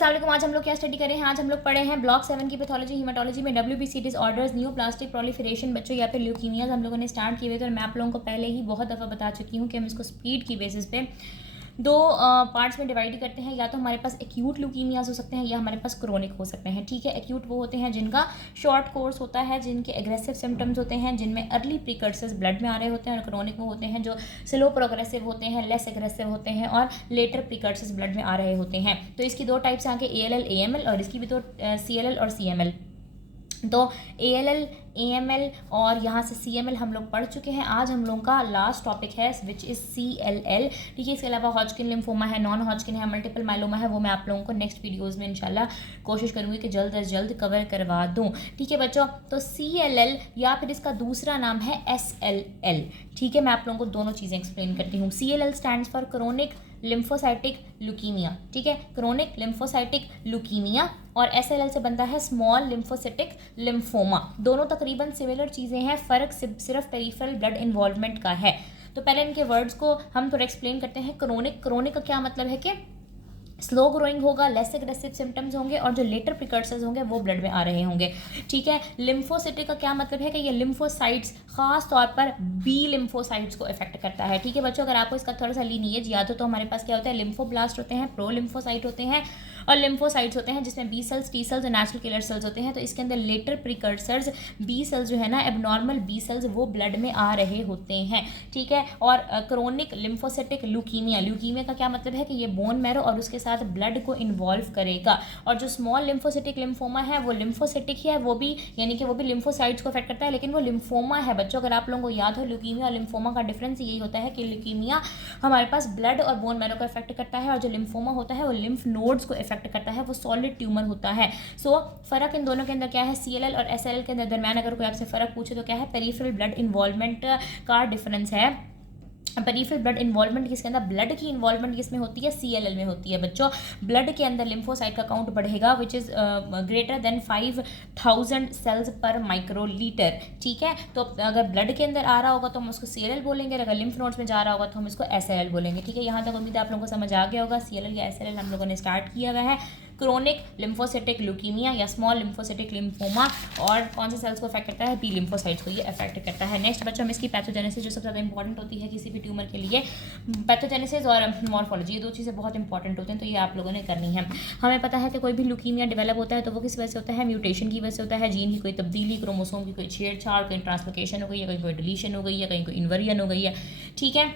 अस्सलामुअलैकुम। आज हम लोग क्या स्टडी करें हैं? आज हम लोग पढ़े हैं ब्लॉक 7 की पैथोलॉजी हीमेटोलॉजी में WBC डिसऑर्डर्स, न्यूप्लास्टिक प्रोलिफरेशन बच्चों या फिर ल्यूकीमियाज हम लोगों ने स्टार्ट किए हुए थे और मैं आप लोगों को पहले ही बहुत दफ़ा बता चुकी हूँ कि हम इसको स्पीड की बेसिस पे दो पार्ट्स में डिवाइड करते हैं। या तो हमारे पास एक्यूट ल्यूकीमियाज हो सकते हैं या हमारे पास क्रोनिक हो सकते हैं। ठीक है, एक्यूट वो होते हैं जिनका शॉर्ट कोर्स होता है, जिनके एग्रेसिव सिम्टम्स होते हैं, जिनमें अर्ली प्रिकर्सर्स ब्लड में आ रहे होते हैं। और क्रोनिक वो होते हैं जो स्लो प्रोग्रेसिव होते हैं, लेस एग्रेसिव होते हैं और लेटर प्रिकर्सर्स ब्लड में आ रहे होते हैं। तो इसकी दो टाइप्स आगे ALL AML और इसकी भी तो CLL और CML। तो ALL AML और यहाँ से CML हम लोग पढ़ चुके हैं। आज हम लोगों का लास्ट टॉपिक है विच इज़ CLL। ठीक है, इसके अलावा हॉजकिन लिम्फोमा है, नॉन हॉजकिन है, मल्टीपल माइलोमा है, वो मैं आप लोगों को नेक्स्ट वीडियोस में इंशाल्लाह कोशिश करूँगी कि जल्द अज जल्द कवर करवा दूँ। ठीक है बच्चों, तो CLL या फिर इसका दूसरा नाम है SLL। ठीक है, मैं आप लोगों को दोनों चीज़ें एक्सप्लेन करती हूँ। CLL stands for chronic lymphocytic leukaemia. ठीक है, क्रोनिक लिम्फोसाइटिक ल्यूकीमिया। और SLL से बनता है स्मॉल लिम्फोसिटिक लिम्फोमा। दोनों तकरीबन सिमिलर चीज़ें हैं, फ़र्क सिर्फ पेरिफेरल ब्लड इन्वॉल्वमेंट का है। तो पहले इनके वर्ड्स को हम थोड़ा एक्सप्लेन करते हैं। क्रोनिक का क्या मतलब है कि स्लो ग्रोइंग होगा, लेस एग्रेसिव सिम्टम्स होंगे और जो लेटर प्रिकर्सर्स होंगे वो ब्लड में आ रहे होंगे। ठीक है, लिम्फोसिटिक का क्या मतलब है कि ये लिम्फोसाइट्स खास तौर पर B लिम्फोसाइट्स को इफेक्ट करता है। ठीक है बच्चों, अगर आपको इसका थोड़ा सा लीनिएज याद हो तो हमारे पास क्या होता है, लिम्फोब्लास्ट होते हैं, प्रो लिम्फोसाइट होते हैं और लिम्फोसाइट्स होते हैं जिसमें B सेल्स, T सेल्स और नेचुरल किलर सेल्स होते हैं। तो इसके अंदर लेटर प्रिकर्सर्स B सेल्स जो है ना, एबनॉर्मल B सेल्स, वो ब्लड में आ रहे होते हैं। ठीक है, और क्रोनिक लिम्फोसिटिक ल्यूकीमिया का क्या मतलब है कि ये बोन मैरो और उसके साथ ब्लड को इन्वॉल्व करेगा। और जो स्मॉल लिम्फोसिटिक लिम्फोमा है वो लिम्फोसिटिक ही है, वो भी यानी कि वो भी लिम्फोसाइट्स को अफेक्ट करता है, लेकिन वो लिम्फोमा है। बच्चों अगर आप लोगों को याद हो, ल्यूकीमिया और लिम्फोमा का डिफरेंस यही होता है कि ल्यूकीमिया हमारे पास ब्लड और बोन मैरो को इफेक्ट करता है और जो लिम्फोमा होता है वो लिम्फ नोड्स को इफेक्ट करता है, वो सॉलिड ट्यूमर होता है। सो फ़र्क इन दोनों के अंदर क्या है, CLL और SLL के अंदर दरमियान अगर कोई आपसे फ़र्क पूछे तो क्या है, पेरिफेरल ब्लड इन्वॉल्वमेंट का डिफरेंस है। पेरिफेरल ब्लड इन्वॉल्वमेंट किसके अंदर, ब्लड की इन्वॉल्वमेंट किसमें होती है, CLL में होती है। बच्चों ब्लड के अंदर लिम्फोसाइट का काउंट बढ़ेगा which is greater than 5000 cells per microlitre. ठीक है, तो अगर ब्लड के अंदर आ रहा होगा तो हम उसको CLL बोलेंगे, अगर लिम्फ नोड्स में जा रहा होगा तो हम इसको SLL बोलेंगे। ठीक है, यहाँ तक उम्मीद है आप लोगों को समझ आ गया होगा। CLL या SLL हम लोगों ने स्टार्ट किया हुआ है। क्रोनिक लिम्फोसिटिक ल्यूकीमिया या स्मॉल लिम्फोसिटिक लिम्फोमा, और कौन से सेल्स को अफेक्ट करता है, B लिम्फोसाइट्स को ये अफेक्ट करता है। नेक्स्ट बच्चों हम इसकी पैथोजेनेसिस जो सबसे ज़्यादा इंपॉर्टेंट होती है किसी भी ट्यूमर के लिए, पैथोजेनेसिस और मॉर्फोलॉजी, ये दो चीज़ें बहुत इंपॉर्टेंट होती हैं, तो ये आप लोगों ने करनी है। हमें पता है कि कोई भी ल्यूकीमिया डेवलप होता है तो वो किस वजह से होता है, म्यूटेशन की वजह से होता है, जीन की कोई तब्दीली, क्रोमोसोम की कोई छेड़छाड़, कहीं ट्रांसलोकेशन हो गई है, कहीं कोई डिलीशन हो गई है, कहीं कोई इन्वर्जन हो गई है। ठीक है,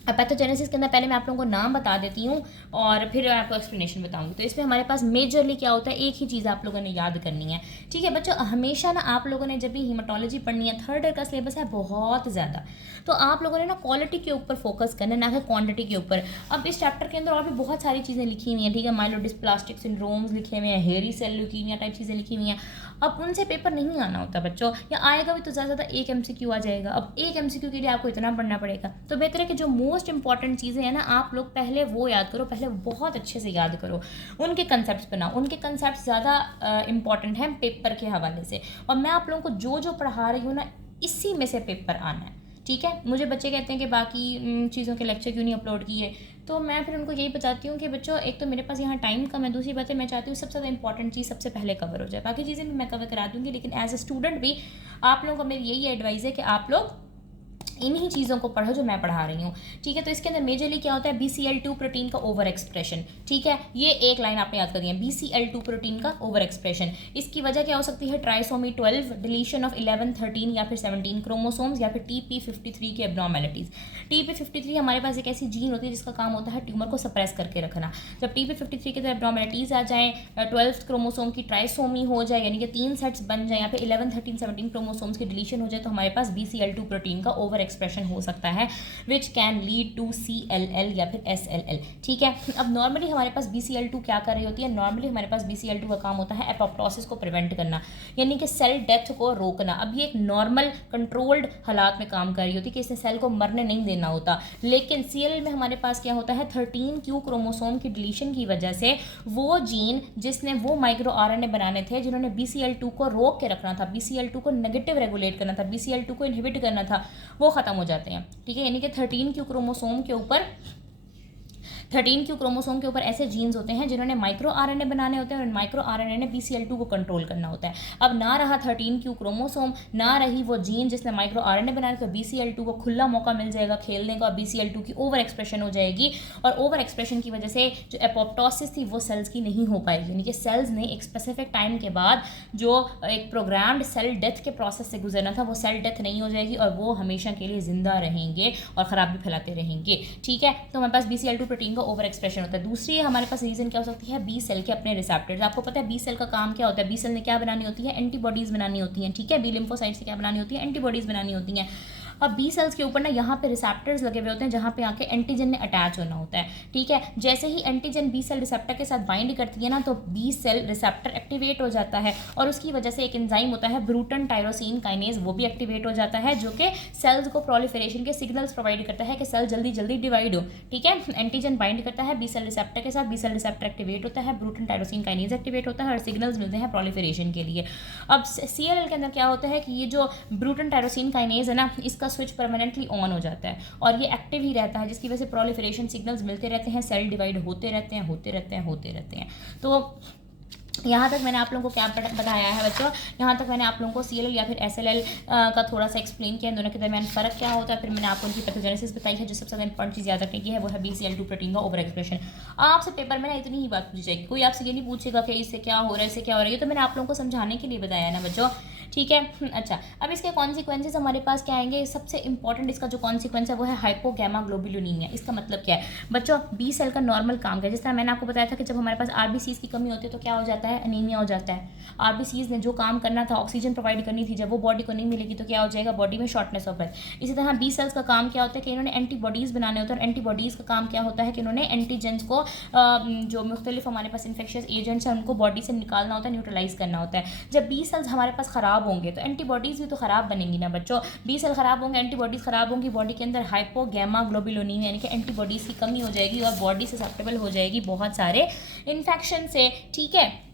अब पैथोजेनेसिस के अंदर पहले मैं आप लोगों को नाम बता देती हूँ और फिर आपको एक्सप्लेनेशन बताऊंगी। तो इसमें हमारे पास मेजरली क्या होता है, एक ही चीज़ आप लोगों ने याद करनी है। ठीक है बच्चों, हमेशा ना आप लोगों ने जब भी हीमेटोलॉजी पढ़नी है, थर्ड ईयर का सिलेबस है बहुत ज़्यादा, तो आप लोगों ने ना क्वालिटी के ऊपर फोकस करना है, ना कि क्वांटिटी के ऊपर। अब इस चैप्टर के अंदर और भी बहुत सारी चीज़ें लिखी हुई हैं। ठीक है, माइलोडिस्प्लास्टिक सिंड्रोम्स लिखे हुए हैं, हेरी सेल ल्यूकीमिया टाइप चीज़ें लिखी हुई हैं। अब उनसे पेपर नहीं आना होता बच्चों, या आएगा भी तो ज़्यादा एक MCQ आ जाएगा। अब एक MCQ के लिए आपको इतना पढ़ना पड़ेगा, तो बेहतर है कि जो मोस्ट इंपॉर्टेंट चीज़ें हैं ना, आप लोग पहले वो याद करो, पहले बहुत अच्छे से याद करो, उनके कंसेप्ट बनाओ। उनके कंसेप्ट ज़्यादा इंपॉर्टेंट हैं पेपर के हवाले से, और मैं आप लोगों को जो जो पढ़ा रही हूँ ना, इसी में से पेपर आना है। ठीक है, मुझे बच्चे कहते हैं कि बाकी चीज़ों के लेक्चर क्यों नहीं अपलोड किए, तो मैं फिर उनको यही बताती हूँ कि बच्चों एक तो मेरे पास यहाँ टाइम कम है, दूसरी बात है मैं चाहती हूँ सबसे ज़्यादा इंपॉर्टेंट चीज़ सबसे पहले कवर हो जाए, बाकी चीज़ें भी मैं कवर करा दूँगी। लेकिन एज ए स्टूडेंट भी आप लोगों को मेरी यही एडवाइस है कि आप लोग इन्हीं चीज़ों को पढ़ो जो मैं पढ़ा रही हूँ। ठीक है, तो इसके अंदर मेजरली क्या होता है, BCL2 प्रोटीन का ओवर एक्सप्रेशन। ठीक है, ये एक लाइन आपने याद कर दी है, BCL2 प्रोटीन का ओवर एक्सप्रेशन। इसकी वजह क्या हो सकती है, ट्राइसोमी 12, डिलीशन ऑफ 11, 13 या फिर 17 क्रोमोसोम्स, या फिर TP53 की एब्नॉर्मेलिटीज़। TP53 हमारे पास एक ऐसी जीन होती है जिसका काम होता है ट्यूमर को सप्रेस करके रखना। जब TP53 के अंदर एब्नॉर्मेलिटीज़ आ जाएँ, 12 क्रोमोसोम की ट्राइसोमी हो जाए, यानी कि 3 सेट्स बन जाए, या फिर 11, 13, 17 क्रोमोसोम्स की डिलीशन हो जाए, तो हमारे पास BCL2 प्रोटीन का ओवर एक्सप्रेशन हो सकता है, which can lead to CLL या फिर SLL। ठीक है, अब नॉर्मली हमारे पास BCL2 क्या कर रही होती है, नॉर्मली हमारे पास BCL2 का काम होता है एपोप्टोसिस को प्रिवेंट करना, यानी कि सेल डेथ को रोकना। अब ये एक नॉर्मल कंट्रोल्ड हालात में काम कर रही होती है कि इसने सेल को मरने नहीं देना होता। लेकिन CLL में हमारे पास क्या होता है, 13q क्रोमोसोम की डिलीशन की वजह से वो जीन जिसने वो माइक्रो RNA बनाने थे, जिन्होंने BCL2 को रोक के रखना था, BCL2 को नेगेटिव रेगुलेट करना था, BCL2 को इनहिबिट करना था, वो ख़त्म हो जाते हैं। ठीक है, यानी कि 13q क्रोमोसोम के ऊपर 13q क्रोमोसोम के ऊपर ऐसे जीन्स होते हैं जिन्होंने माइक्रो आरएनए बनाने होते हैं और माइक्रो आरएनए ने BCL2 को कंट्रोल करना होता है। अब ना रहा 13q क्रोमोसोम, ना रही वो जीन जिसने माइक्रो आरएनए बनाया, तो BCL2 को खुला मौका मिल जाएगा खेलने का। BCL2 की ओवर एक्सप्रेशन हो जाएगी और ओवर एक्सप्रेशन की वजह से जो एपोप्टोसिस थी वो सेल्स की नहीं हो पाएगी, यानी कि सेल्स ने एक स्पेसिफिक टाइम के बाद जो एक प्रोग्राम्ड सेल डेथ के प्रोसेस से गुजरना था वो सेल डेथ नहीं हो जाएगी और वो हमेशा के लिए जिंदा रहेंगे और खराबी फैलाते रहेंगे। ठीक है, तो हमारे पास BCL2 प्रोटीन का ओवर एक्सप्रेशन होता है। दूसरी हमारे पास रीजन क्या हो सकती है, बी सेल के अपने रिसेप्टर्स। आपको पता है बी सेल का काम क्या होता है, बी सेल ने क्या बनानी होती है, एंटीबॉडीज बनानी होती हैं। ठीक है, बी लिम्फोसाइट से क्या बनानी होती है, एंटीबॉडीज बनानी होती हैं। अब बी सेल्स के ऊपर ना यहाँ पे रिसेप्टर्स लगे हुए होते हैं जहाँ पे आके एंटीजन ने अटैच होना होता है। ठीक है, जैसे ही एंटीजन बी सेल रिसेप्टर के साथ बाइंड करती है ना तो बी सेल रिसेप्टर एक्टिवेट हो जाता है और उसकी वजह से एक एंजाइम होता है ब्रूटन टायरोसिन काइनेज, वो भी एक्टिवेट हो जाता है जो कि सेल्स को प्रोलिफरेशन के सिग्नल्स प्रोवाइड करता है कि सेल जल्दी जल्दी डिवाइड हो। ठीक है, एंटीजन बाइंड करता है बी सेल रिसेप्टर के साथ, बी सेल रिसेप्टर एक्टिवेट होता है, ब्रूटन टायरोसिन काइनेज एक्टिवेट होता है और सिग्नल्स मिलते हैं प्रोलिफरेशन के लिए। अब CLL के अंदर क्या होता है कि ये जो ब्रूटन टायरोसिन काइनेज है ना, इसका स्विच परमानेंटली ऑन हो जाता है और ये एक्टिव ही रहता है, जिसकी वजह से प्रोलिफरेशन सिग्नल्स मिलते रहते हैं, सेल डिवाइड होते रहते हैं। तो यहाँ तक मैंने आप लोगों को क्या बताया है बच्चों, यहाँ तक मैंने आप लोगों को CLL या फिर SLL का थोड़ा सा एक्सप्लेन किया, इन दोनों के दरमियान फ़र्क क्या होता है। फिर मैंने आपको उनकी पैथोजेनेसिस बताई है। जो सबसे ज़्यादा इंपॉर्टेंट चीज़ याद रखने की है वो है BCL2 प्रोटीन का ओवर एक्सप्रेशन। आपसे पेपर में ना इतनी ही बात पूछी जाएगी, कोई आपसे ये नहीं पूछेगा कि इससे क्या हो रहा है, इससे क्या हो रहा है, ये तो मैंने आप लोगों को समझाने के लिए बताया ना बच्चों। ठीक है, अच्छा, अब इसके कॉन्सिक्वेंसेज हमारे पास क्या आएंगे। सबसे इंपॉर्टेंट इसका जो कॉन्सिक्वेंस है वो है हाइपोगैमाग्लोबुलिनीमिया। इसका मतलब क्या है बच्चों, बी सेल का नॉर्मल काम क्या है, जिस तरह मैंने आपको बताया था कि जब हमारे पास RBCs की कमी होती है तो क्या हो जाता है, अनीमिया हो जाता है। RBCs ने जो काम करना था, ऑक्सीजन प्रोवाइड करनी थी, जब वो बॉडी को नहीं मिलेगी तो क्या हो जाएगा, बॉडी में शॉर्टनेस ऑफ ब्रेथ। इसी तरह बी सेल्स का काम क्या होता है कि इन्होंने एंटीबॉडीज़ बनाने होते हैं और एंटीबॉडीज़ का काम क्या होता है कि इन्होंने एंटीजेंस को जो मुख्तलिफ हमारे पास इन्फेक्शियस एजेंट्स हैं उनको बॉडी से निकालना होता है, न्यूट्रलाइज करना होता है। जब बी सेल्स हमारे पास ख़राब होंगे तो एंटीबॉडीज़ भी तो ख़राब बनेंगी ना बच्चों। बी सेल ख़राब होंगे, एंटीबॉडीज़ ख़राब होंगी, बॉडी के अंदर हाइपोगैमाग्लोबुलिनीमिया यानी कि एंटीबॉडीज़ की कमी हो जाएगी और बॉडी ससेप्टेबल हो जाएगी बहुत सारे इन्फेक्शन से। ठीक है,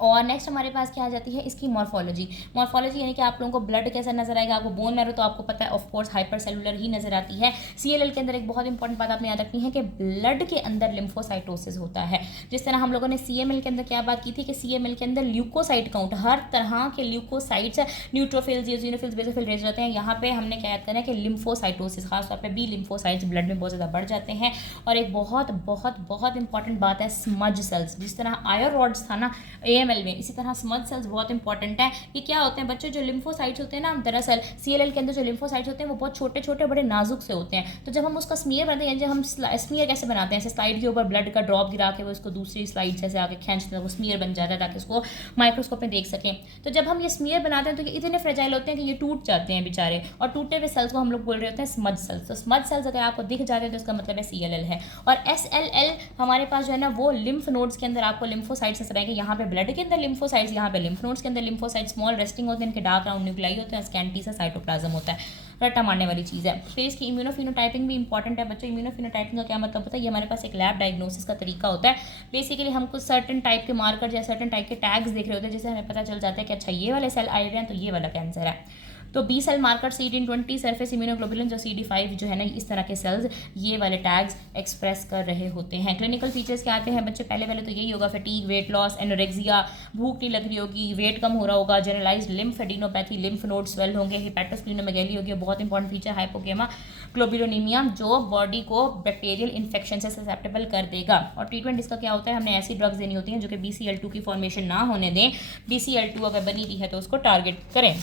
और नेक्स्ट हमारे पास क्या आ जाती है इसकी मॉर्फोलॉजी। मॉर्फोलॉजी यानी कि आप लोगों को ब्लड कैसा नजर आएगा, आपको बोन मैरो तो आपको पता है ऑफ कोर्स हाइपर सेलुलर ही नजर आती है। CLL के अंदर एक बहुत इंपॉर्टेंट बात आपने याद रखनी है कि ब्लड के अंदर लिम्फोसाइटोसिस होता है। जिस तरह हम लोगों ने CML के अंदर क्या बात की थी कि CML के अंदर ल्यूकोसाइट काउंट, हर तरह के leucocytes, neutrophils, eosinophils, basophil raise होते हैं। यहाँ पे हमने क्या याद करना है कि लिम्फोसाइटोसिस, खासतौर पर बी लिम्फोसाइट्स ब्लड में बहुत ज़्यादा बढ़ जाते हैं। और एक बहुत बहुत बहुत इंपॉर्टेंट बात है स्मज सेल्स। जिस तरह आयर रॉड्स था ना AML में, इसी तरह स्मज सेल्स बहुत इंपॉर्टेंट है। ये क्या होते हैं बच्चों, जो लिम्फोसाइट्स होते हैं ना, दरअसल CLL के अंदर जो लिम्फोसाइट्स होते हैं वो बहुत छोटे छोटे बड़े नाजुक से होते हैं। तो जब हम उसका स्मीयर बनाते हैं, जब हम स्मीयर कैसे बनाते हैं, ऐसे स्लाइड के ऊपर ब्लड का ड्रॉप गिरा के वो उसको दूसरी स्लाइड से आगे खींचते हैं, वो स्मीयर बन जाता है ताकि उसको माइक्रोस्कोप में देख सकें। तो जब हम ये स्मीयर बनाते हैं तो ये इतने फ्रेजाइल होते हैं कि ये टूट जाते हैं बेचारे, और टूटे हुए सेल्स को हम लोग बोल रहे होते हैं स्मज सेल्स। तो स्मज सेल्स अगर आपको दिख जाते हैं तो इसका मतलब है CLL है। और SLL हमारे पास जो है ना वो लिम्फ नोड्स के अंदर आपको लिम्फोसाइट्स नजर आएंगे। यहाँ पे ब्लड के अंदर लिम्फोसाइट्स, यहाँ पे लिम्फ नोड्स के अंदर लिम्फोसाइट स्मॉल रेस्टिंग होते हैं, इनके डार्क राउंड न्यूक्लाई होते हैं, स्कैंटी सा साइटोप्लाज्म होता है। रट्टा मारने वाली चीज़ है। फिर इसकी इम्यूनोफिनोटाइपिंग भी इंपॉर्टेंट है बच्चों। इम्यूनोफिनोटाइपिंग का क्या मतलब होता है, ये हमारे पास एक लैब डायग्नोसिस का तरीका होता है। बेसिकली हम कुछ सर्टन टाइप के मार्कर या सर्टन टाइप के टैग्स देख रहे होते हैं, जिससे हमें पता चल जाता है कि अच्छा ये वाले सेल आए हुए हैं तो ये वाला कैंसर है। तो B cell marker CD20, surface immunoglobulin जो CD5 जो है ना, इस तरह के सेल्स ये वाले टैग्स एक्सप्रेस कर रहे होते हैं। क्लिनिकल फीचर्स क्या आते हैं बच्चे, पहले तो यही होगा फटीग, वेट लॉस, एनोरेक्सिया, भूख नहीं लग रही होगी, वेट कम हो रहा होगा, generalised lymphadenopathy, lymph node swell होंगे, हिपैटोस्प्लीनोमेगैली होगी। बहुत इंपॉर्टेंट फीचर हाइपोगैमाग्लोबुलिनीमिया जो बॉडी को बैक्टीरियल इन्फेक्शन से ससेप्टेबल कर देगा। और ट्रीटमेंट इसका क्या होता है, हमने ऐसी ड्रग्स देनी होती हैं जो कि BCL2 की फॉर्मेशन ना होने दें। BCL2 अगर बनी हुई है तो उसको टारगेट करें।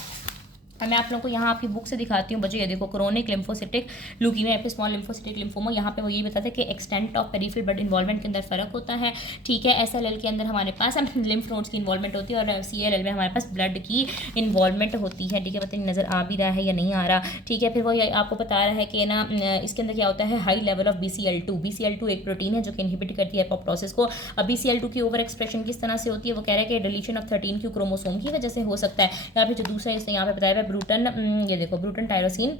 मैं आप लोगों को यहाँ आपकी बुक से दिखाती हूँ बच्चों। ये देखो, chronic lymphocytic leukaemia, small lymphocytic lymphoma. यहाँ पे वो ये बताते हैं कि extent of peripheral blood involvement के अंदर फ़र्क होता है। ठीक है, SLL के अंदर हमारे पास लिम्फ नोड्स की इन्वॉल्वमेंट होती है और CLL में हमारे पास ब्लड की इन्वॉल्वमेंट होती है। ठीक है, पता नहीं नज़र आ भी रहा है या नहीं आ रहा। ठीक है, फिर वो आपको बता रहा है कि ना इसके अंदर क्या होता है, हाई लेवल ऑफ BCL2 एक प्रोटीन है जो कि इनहिबिट करती है एपोप्टोसिस को। अब BCL2 की ओवर एक्सप्रेशन किस तरह से होती है, वो कह रहे हैं कि डिलीशन ऑफ 13q क्रोमोसोम की वजह से हो सकता है, या फिर जो दूसरा इसने यहाँ पे बताया है ब्रूटन, ये देखो ब्रूटन टायरोसिन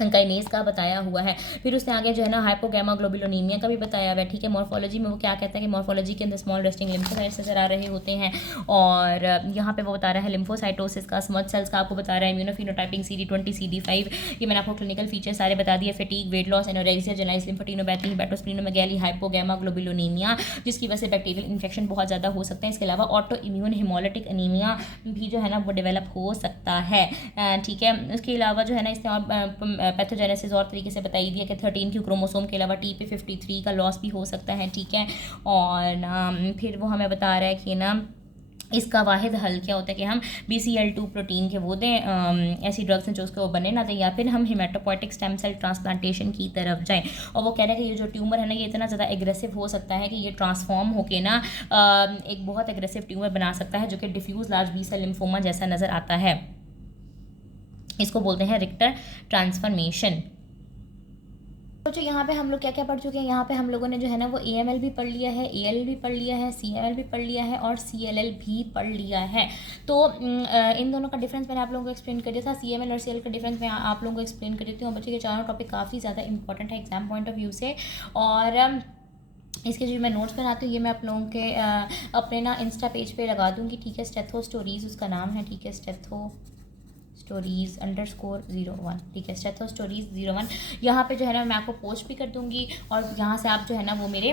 काइनेज का बताया हुआ है। फिर उसने आगे जो है ना हाइपोगैमाग्लोबुलिनीमिया का भी बताया हुआ है, ठीक है। मॉर्फोलॉजी में वो क्या कहता है कि मॉर्फोलॉजी के अंदर स्मॉल रेस्टिंग लिम्फोसाइट्स नजर आ रहे होते हैं, और यहाँ पे वो बता रहा है लिम्फोसाइटोसिस का, स्मज सेल्स का आपको बता रहा है, इम्यूनोफिनोटाइपिंग CD20 CD5, ये मैंने आपको क्लिनिकल फीचर सारे बता दिए, फैटीग, वेट लॉस, एनोरेक्सिया, जेनाइस लिम्फोटिनोपैथी, हेपेटोस्प्लीनोमेगैली, हाइपोगैमाग्लोबुलिनीमिया, जिसकी वजह से बैक्टीरियल इन्फेक्शन बहुत ज़्यादा हो सकते हैं। इसके अलावा ऑटो इम्यून हिमोलिटिक एनीमिया भी जो है ना वो डेवलप हो सकता है, ठीक है। उसके अलावा जो है ना इसने और पैथोजेनेसिस और तरीके से बताई दिया कि 13 क्रोमोसोम के अलावा TP53 का लॉस भी हो सकता है, ठीक है। और फिर वो हमें बता रहा है कि ना इसका वाहिद हल क्या होता है कि हम BCL2 प्रोटीन के वो दें, ऐसी ड्रग्स हैं जो उसके वो बने ना दें, या फिर हम हिमेटोपोइटिक स्टेम सेल ट्रांसप्लांटेशन की तरफ जाएं। और वो कह रहे हैं कि ये जो ट्यूमर है ना ये इतना ज़्यादा एग्रेसिव हो सकता है कि ये ट्रांसफॉर्म होके ना एक बहुत एग्रेसिव ट्यूमर बना सकता है जो कि diffuse large B cell lymphoma जैसा नज़र आता है। इसको बोलते हैं रिक्टर ट्रांसफॉर्मेशन। तो जो यहाँ पे हम लोग क्या क्या पढ़ चुके हैं, यहाँ पे हम लोगों ने जो है ना वो AML भी पढ़ लिया है, ALL भी पढ़ लिया है, CML भी पढ़ लिया है और CLL भी पढ़ लिया है। तो इन दोनों का डिफरेंस मैंने आप लोगों को एक्सप्लेन कर दिया था। CML और CLL का डिफरेंस मैं आप लोगों को एक्सप्लेन कर देती हूँ। बच्चों ये चारों टॉपिक काफ़ी ज़्यादा इंपॉर्टेंट है एग्जाम पॉइंट ऑफ व्यू से, और इसके जो मैं नोट्स बनाती हूँ ये मैं आप लोगों के अपने ना इंस्टा पेज पे लगा दूँगी, ठीक है। स्टेथो स्टोरीज़ उसका नाम है, ठीक है, स्टेथो स्टोरीज़ _01, ठीक है, स्टेथो स्टोरीज़ 01। यहाँ पे जो है ना मैं आपको पोस्ट भी कर दूँगी, और यहाँ से आप जो है ना वो मेरे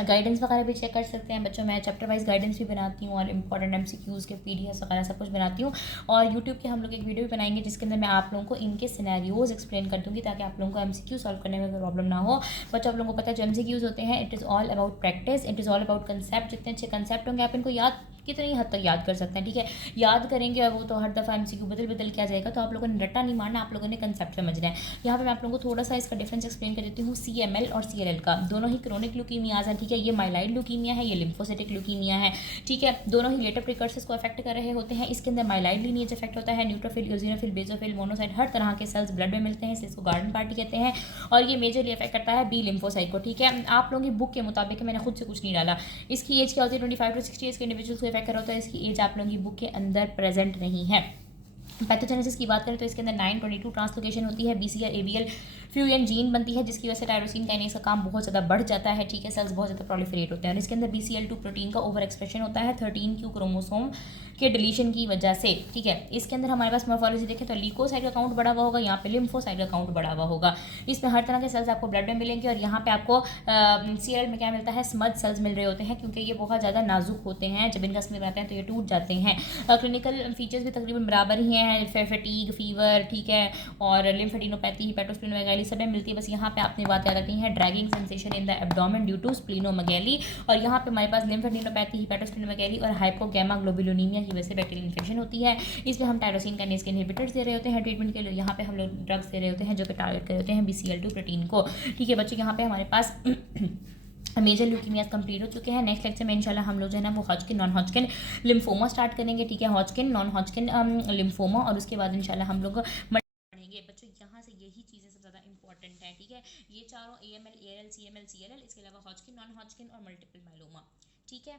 गाइडेंस वगैरह भी चेक कर सकते हैं बच्चों। मैं चैप्टर वाइज गाइडेंस भी बनाती हूँ और इंपॉर्टेंट MCQs के PDFs वगैरह सब कुछ बनाती हूँ। और यूट्यूब के हम लोग एक वीडियो भी बनाएंगे जिसके अंदर मैं आप लोगों को इनके सिनेरियोज एक्सप्लेन कर दूँगी ताकि आप लोगों को MCQ सॉल्व करने में कोई प्रॉब्लम ना हो। बच्चों आप लोगों को पता है जो MCQs होते हैं it is all about practice, it is all about concept. जितने अच्छे कंसेप्ट होंगे आप इनको याद कितनी हद तक याद कर सकते हैं, ठीक है। याद करेंगे और वो तो हर दफ़ा MCQ बदल बदल के आ जाएगा, तो आप लोगों ने रट्टा नहीं मारना, आप लोगों ने कंसेप्ट समझना है। यहाँ पे मैं आप लोगों को थोड़ा सा इसका डिफरेंस एक्सप्लेन कर देती हूँ। CML और CLL का दोनों ही क्रोनिक ल्यूकीमियाज हैं, ठीक है। ये माइलाइड ल्यूकीमिया है, ये लिम्फोसिटिक ल्यूकीमिया है, ठीक है। दोनों ही लेटर प्रिकर्सर्स को अफेक्ट कर रहे होते हैं। इसके अंदर माइलाइड लीनिएज इफेक्ट होता है, न्यूट्रोफिल, यूजिनोफिल, बेसोफिल, मोनोसाइट, हर तरह के सेल्स ब्लड में मिलते हैं, इसको गार्डन पार्टी कहते हैं। और ये मेजरली इफेक्ट करता है B लिम्फोसाइट को, ठीक है। आप लोगों की बुक के मुताबिक मैंने खुद से कुछ नहीं डाला। इसकी एज क्या होती है 25 to 60 ईयर्स के इंडिविजुअल्स को इफेक्ट कर होता है। इसकी एज आप लोगों की बुक के अंदर प्रेजेंट नहीं है। पैथोजेनेसिस की बात करें तो इसके अंदर 922 ट्रांसलोकेशन होती है, BCR ABL फ्यूजन जीन बनती है जिसकी वजह से टायरोसिन काइनेज का काम बहुत ज़्यादा बढ़ जाता है, ठीक है। सेल्स बहुत ज़्यादा प्रोलिफरेट होते हैं, और इसके अंदर BCL2 प्रोटीन का ओवर एक्सप्रेशन होता है 13q क्रोमोसोम के डिलीशन की वजह से, ठीक है। इसके अंदर हमारे पास मॉर्फोलॉजी देखें तो लीकोसाइट का काउंट बढ़ा हुआ होगा, यहाँ पे लिम्फोसाइट का काउंट बढ़ा हुआ होगा। इसमें हर तरह के सेल्स आपको ब्लड में मिलेंगे, और यहाँ पे आपको CLL में क्या मिलता है, स्मज सेल्स मिल रहे होते हैं, क्योंकि ये बहुत ज़्यादा नाजुक होते हैं, जब इनका स्मेल बनाते हैं तो ये टूट जाते हैं। क्लिनिकल फीचर्स भी तकरीबन बराबर ही हैं, फैटीग, फीवर, ठीक है, और लिम्फेटिनोपैथी, हेपेटोस्प्लीनोमेगैली सब में मिलती है। बस यहाँ पे आपने बात याद रखनी है, dragging sensation in the abdomen due to splenomegaly, और यहाँ पे हमारे पास लिम्फेटिनोपैथी, हेपेटोस्प्लीनोमेगैली और हाइपोगैमाग्लोबुलिनीमिया की वजह से बैक्टीरियल इन्फेक्शन होती है। इसमें हम टायरोसिन काइनेज के इनहिबिटर्स दे रहे होते हैं ट्रीटमेंट के लिए। यहाँ पे हम लोग ड्रग्स दे रहे होते हैं जो कि टारगेट कर रहे होते हैं BCL2 प्रोटीन को, ठीक है बच्चों। यहाँ पे हमारे पास मेजर ल्यूकीमियाज कंप्लीट हो चुके हैं। नेक्स्ट लेक्चर में इंशाल्लाह हम लोग जो है ना वो Hodgkin non Hodgkin lymphoma start करेंगे, ठीक है, हॉजकिन नॉन हॉजकिन लिम्फोमा, और उसके बाद इंशाल्लाह हम लोग पढ़ेंगे बच्चों। यहाँ से यही चीज़ें सबसे ज़्यादा इंपॉर्टेंट है, ठीक है। ये चारों AML ALL CML CLL, इसके अलावा हॉजकिन नॉन हॉजकिन और मल्टीपल माइलोमा, ठीक है।